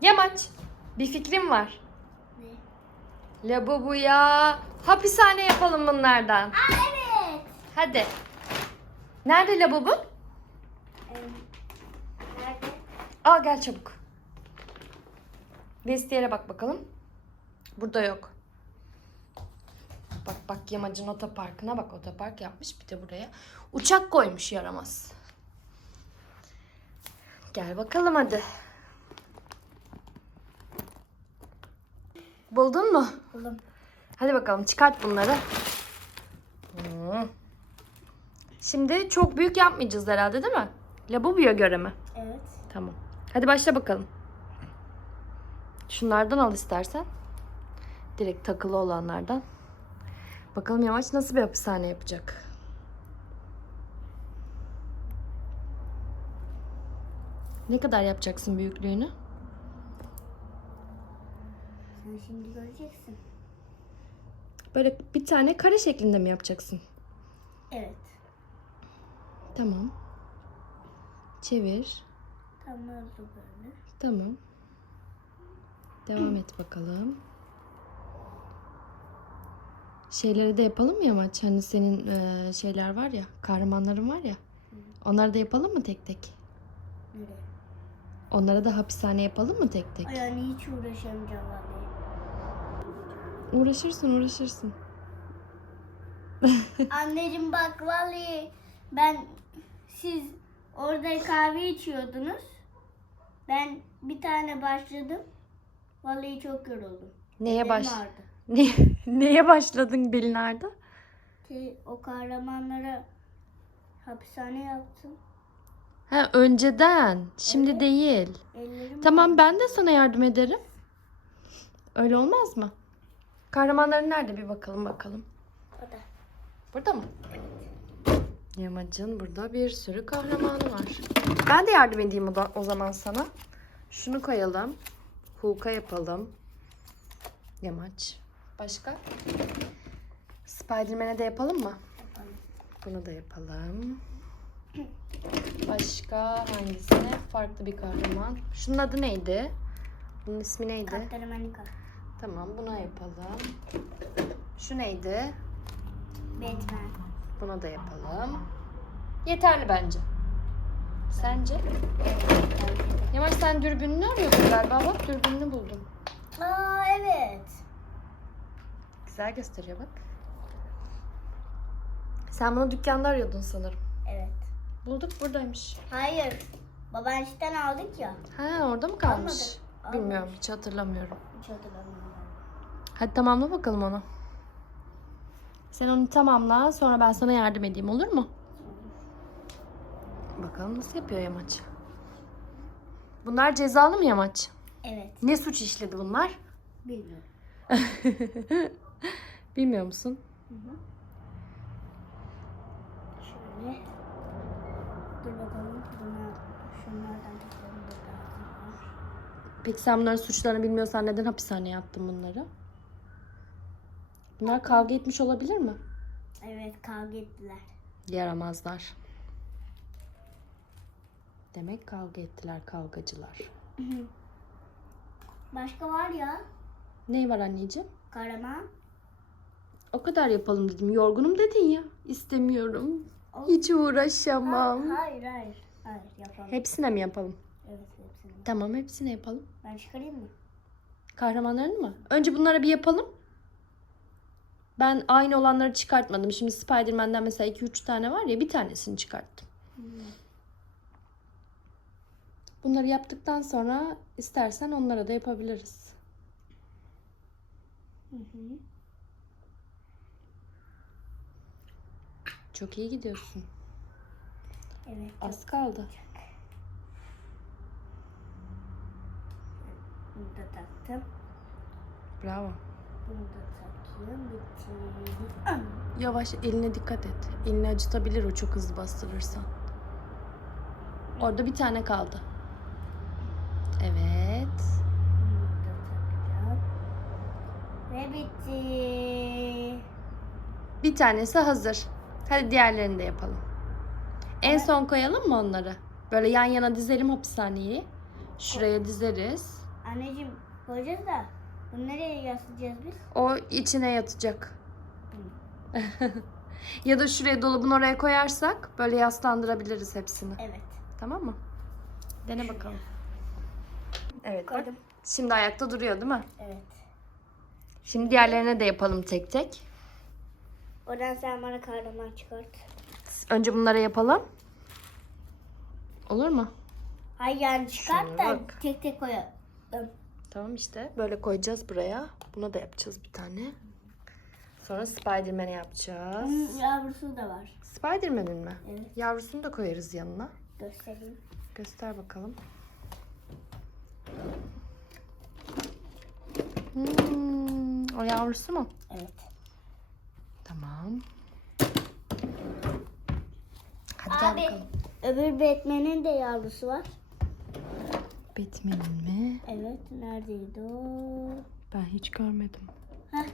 Yamaç, bir fikrim var. Ne? Labubuya hapishane yapalım bunlardan. Aa evet. Hadi. Nerede labubu? Ee, nerede? Al gel çabuk. Vestiyere bak bakalım. Burada yok. Bak bak yamacın otoparkına bak otopark yapmış bir de buraya. Uçak koymuş yaramaz. Gel bakalım hadi. Buldun mu? Buldum. Hadi bakalım çıkart bunları. Hmm. Şimdi çok büyük yapmayacağız herhalde değil mi? Labubuya göre mi? Evet. Tamam. Hadi başla bakalım. Şunlardan al istersen. Direkt takılı olanlardan. Bakalım Yamaç nasıl bir hapishane yapacak. Ne kadar yapacaksın büyüklüğünü? Sen şimdi göreceksin. Böyle bir tane kare şeklinde mi yapacaksın? Evet. Tamam. Çevir. Tam oldu böyle. Tamam. Devam et bakalım. Şeyleri de yapalım mı Yamaç? Hani senin eee, şeyler var ya, kahramanların var ya. Onları da yapalım mı tek tek? Nereye? Onlara da hapishane yapalım mı tek tek? Yani hiç uğraşamayacağım vallahi. Uğraşırsın, uğraşırsın. Anneciğim bak vallahi ben siz orada kahve içiyordunuz. Ben bir tane başladım. Vallahi çok yoruldum. Neye baş. Ne, neye başladın belin ağrıdı? Ki o kahramanlara hapishane yaptım. Ha önceden, şimdi Evet. değil. Ellerim Tamam ben de sana yardım ederim. Öyle olmaz mı? Kahramanların nerede bir bakalım bakalım. O da. Burada mı? Yamacın burada bir sürü kahramanı var. Ben de yardım edeyim o, zaman sana. Şunu koyalım. Hulka yapalım. Yamaç. Başka? Spiderman'e de yapalım mı? Yapalım. Bunu da yapalım. Başka hangisine? Farklı bir kahraman. Şunun adı neydi? Bunun ismi neydi? Kaptan Amerika. Tamam buna yapalım. Şu neydi? Batman. Buna da yapalım. Yeterli bence. Sence? Yamaç sen dürbününü arıyordun galiba. Bak dürbününü buldum. Aa evet. Güzel gösteriyor bak. Sen bunu dükkanda arıyordun sanırım. Evet. Bulduk buradaymış. Hayır. Baban işten aldık ya. Ha orada mı kalmış? Almadık, Bilmiyorum hiç hatırlamıyorum. Hiç hatırlamıyorum. Hadi tamamla bakalım onu. Sen onu tamamla sonra ben sana yardım edeyim olur mu? Bakalım nasıl yapıyor Yamaç. Bunlar cezalı mı Yamaç? Evet. Ne suç işledi bunlar? Bilmiyorum. Bilmiyor musun? Şöyle. Dur bakalım. Şunlardan. Peki sen bunların suçlarını bilmiyorsan neden hapishaneye attın bunları? Bunlar kavga etmiş olabilir mi? Evet kavga ettiler. Yaramazlar. Demek kavga ettiler kavgacılar. Başka var ya. Ne var anneciğim? Kahraman. O kadar yapalım dedim. Yorgunum dedin ya. İstemiyorum. O- Hiç uğraşamam. Hayır hayır. Hayır yapalım. Hepsine mi yapalım? Evet hepsini. Tamam hepsine yapalım. Ben çıkarayım mı? Kahramanların mı? Önce bunlara bir yapalım. Ben aynı olanları çıkartmadım. Şimdi Spider-Man'den mesela 2-3 tane var ya bir tanesini çıkarttım. Bunları yaptıktan sonra istersen onlara da yapabiliriz. Hı hı. Çok iyi gidiyorsun. Evet. Az kaldı. Bunu da taktım. Bravo. Bunu da takıyorum. Yavaş eline dikkat et. Elini acıtabilir o çok hızlı bastırırsan. Orada bir tane kaldı. Evet. Ve bitti. Bir tanesi hazır. Hadi diğerlerini de yapalım. En son koyalım mı onları? Böyle yan yana dizelim hapishaneyi. Şuraya dizeriz. Anneciğim koyacağız da bunu nereye yaslayacağız biz? O içine yatacak. ya da şuraya dolabın oraya koyarsak böyle yaslandırabiliriz hepsini. Evet. Tamam mı? Dene bakalım. Evet bak. Koydum. Şimdi ayakta duruyor değil mi? Evet. Şimdi diğerlerine de yapalım tek tek. Oradan sen bana kahraman çıkart. Önce bunlara yapalım. Olur mu? Hayır yani çıkart Şuna da bak. tek tek koyalım. Tamam işte. Böyle koyacağız buraya. Buna da yapacağız bir tane. Sonra Spiderman'e yapacağız. Bunun yavrusu da var. Spiderman'in mi? Evet. Yavrusunu da koyarız yanına. Göstereyim. Göster bakalım. Hmm, o yavrusu mu? Evet. Tamam. Hadi gel Abi bakalım. öbür Batman'in de yavrusu var. Batman'in mi? Evet. Neredeydi o? Ben hiç görmedim. Heh.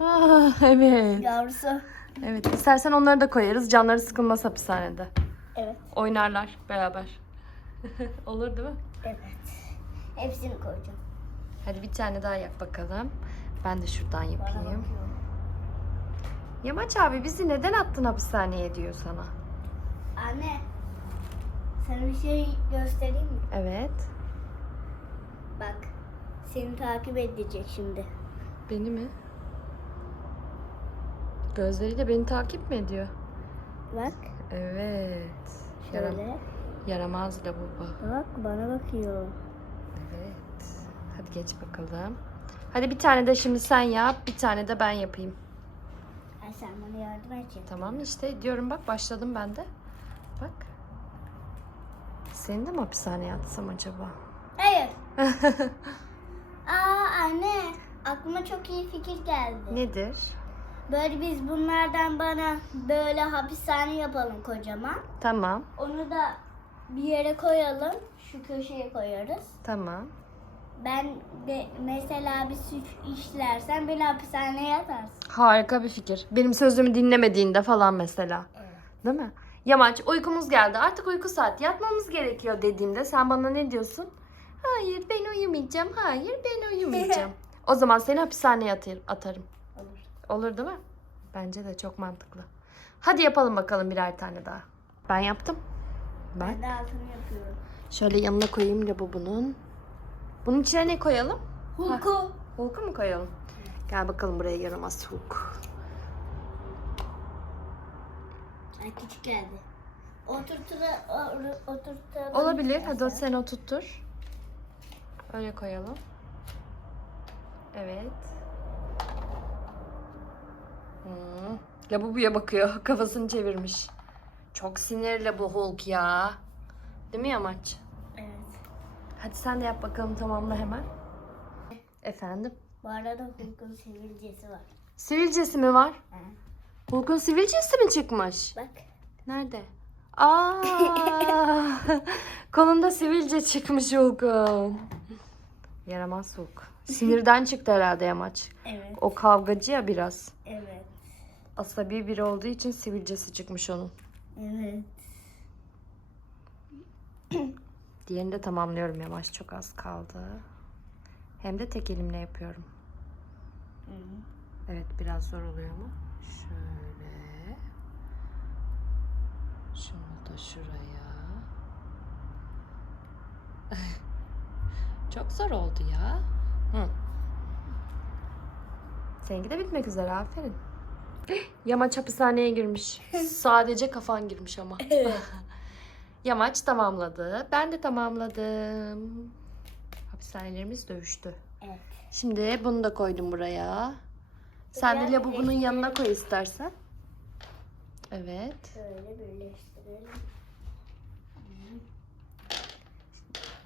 Ah evet. Yavrusu. Evet istersen onları da koyarız. Canları sıkılmaz hapishanede. Evet. Oynarlar beraber. Olur değil mi? Evet. Hepsini koyacağım. Hadi bir tane daha yap bakalım. Ben de şuradan yapayım. Yamaç abi bizi neden attın hapishaneye diyor sana. Anne. Sana bir şey göstereyim mi? Evet. Bak. Seni takip edecek şimdi. Beni mi? Gözleriyle beni takip mi ediyor? Bak. Evet. Yaram Şöyle. yaramaz lavabo. Bak bana bakıyor. Evet. Hadi geç bakalım. Hadi bir tane de şimdi sen yap, bir tane de ben yapayım. Ay sen bana yardım edeceksin. Tamam işte diyorum bak başladım ben de. Bak. Seni de mi hapishaneye atsam acaba? Hayır. Aa anne. Aklıma çok iyi fikir geldi. Nedir? Böyle biz bunlardan bana böyle hapishane yapalım kocaman. Tamam. Onu da bir yere koyalım. Şu köşeye koyarız. Tamam. Ben de mesela bir suç işlersen beni hapishaneye atarsın. Harika bir fikir. Benim sözümü dinlemediğinde falan mesela. Evet. Değil mi? Yamaç uykumuz geldi. Artık uyku saati. Yatmamız gerekiyor dediğimde sen bana ne diyorsun? Hayır ben uyumayacağım. Hayır ben uyumayacağım. o zaman seni hapishaneye atır, atarım. Olur. Olur değil mi? Bence de çok mantıklı. Hadi yapalım bakalım birer tane daha. Ben yaptım. Ben Ben de altını yapıyorum. şöyle yanına koyayım bunun. Bunun içine ne koyalım? Hulku. Hulk'u mu koyalım? Gel bakalım buraya yaramaz Hulk. Ay küçük geldi. Oturtura, or- oturtalım. Olabilir. Hadi o sen oturtur. Öyle koyalım. Evet. Hmm. Labubuya bakıyor. Kafasını çevirmiş. Çok sinirli bu Hulk ya. Değil mi Yamaç? Evet. Hadi sen de yap bakalım tamamla hemen. Efendim? Bu arada Hulk'un sivilcesi var. Sivilcesi mi var? Hı. Hulk'un sivilcesi mi çıkmış? Bak. Nerede? Aa! Kolunda sivilce çıkmış Hulk'un. Yaramaz Hulk. Sinirden çıktı herhalde yamaç. Evet. O kavgacı ya biraz. Evet. Asabi biri olduğu için sivilcesi çıkmış onun. Evet. Diğerini de tamamlıyorum yavaş. Çok az kaldı. Hem de tek elimle yapıyorum. Hı. Evet biraz zor oluyor ama. Şöyle. Şunu da şuraya. Çok zor oldu ya. Hı. Seninki de bitmek üzere aferin. Yamaç hapishaneye girmiş. Sadece kafan girmiş ama. Yamaç tamamladı. Ben de tamamladım. Hapishanelerimiz dövüştü. Evet. Şimdi bunu da koydum buraya. Sen de birleştirelim. yanına koy istersen. Evet. Şöyle birleştirelim.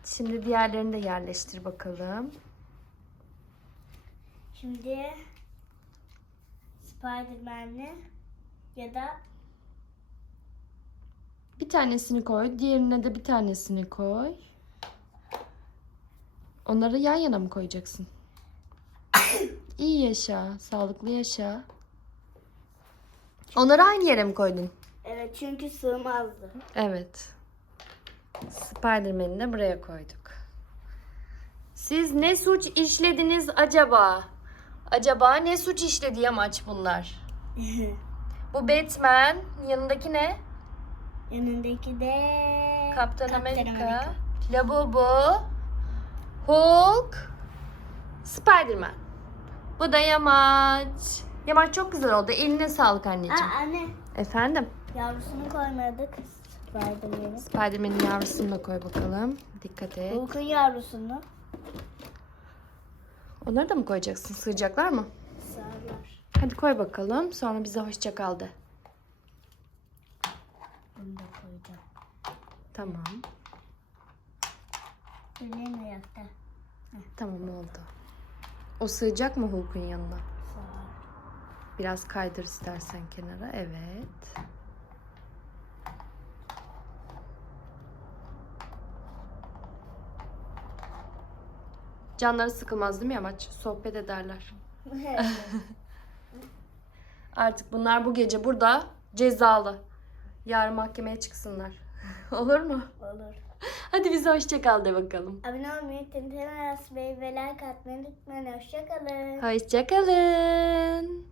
Şimdi diğerlerini de yerleştir bakalım. Şimdi Spiderman'le ya da Bir tanesini koy. Diğerine de bir tanesini koy. Onları yan yana mı koyacaksın? İyi yaşa. Sağlıklı yaşa. Onları aynı yere mi koydun? evet çünkü sığmazdı. Evet. Spiderman'i de buraya koyduk. Siz ne suç işlediniz acaba? Acaba ne suç işledi Yamaç bunlar? Bu Batman. Yanındaki ne? Yanındaki de Kaptan, Kaptan Amerika. Amerika. Labubu. Hulk. Spiderman. Bu da Yamaç. Yamaç çok güzel oldu. Eline sağlık anneciğim. Aa, anne Efendim? yavrusunu koymadık. Spiderman'in. Spiderman'in yavrusunu da koy bakalım. Dikkat et. Hulk'un yavrusunu Onları da mı koyacaksın? Sığacaklar mı? sağlar. Hadi koy bakalım. Sonra bize hoşça kal de. Bunu da koyacağım. Tamam. Benim ayakta Tamam oldu. O sığacak mı Hulk'un yanına? Biraz kaydır istersen kenara. Evet. Canları sıkılmaz değil mi Yamaç? Sohbet ederler. Artık bunlar bu gece burada cezalı. Yarın mahkemeye çıksınlar. Olur mu? Olur. Hadi bize hoşça kal de bakalım. Abone olmayı, Tintin Arası Bey ve like atmayı unutmayın. Hoşçakalın. Hoşça kalın.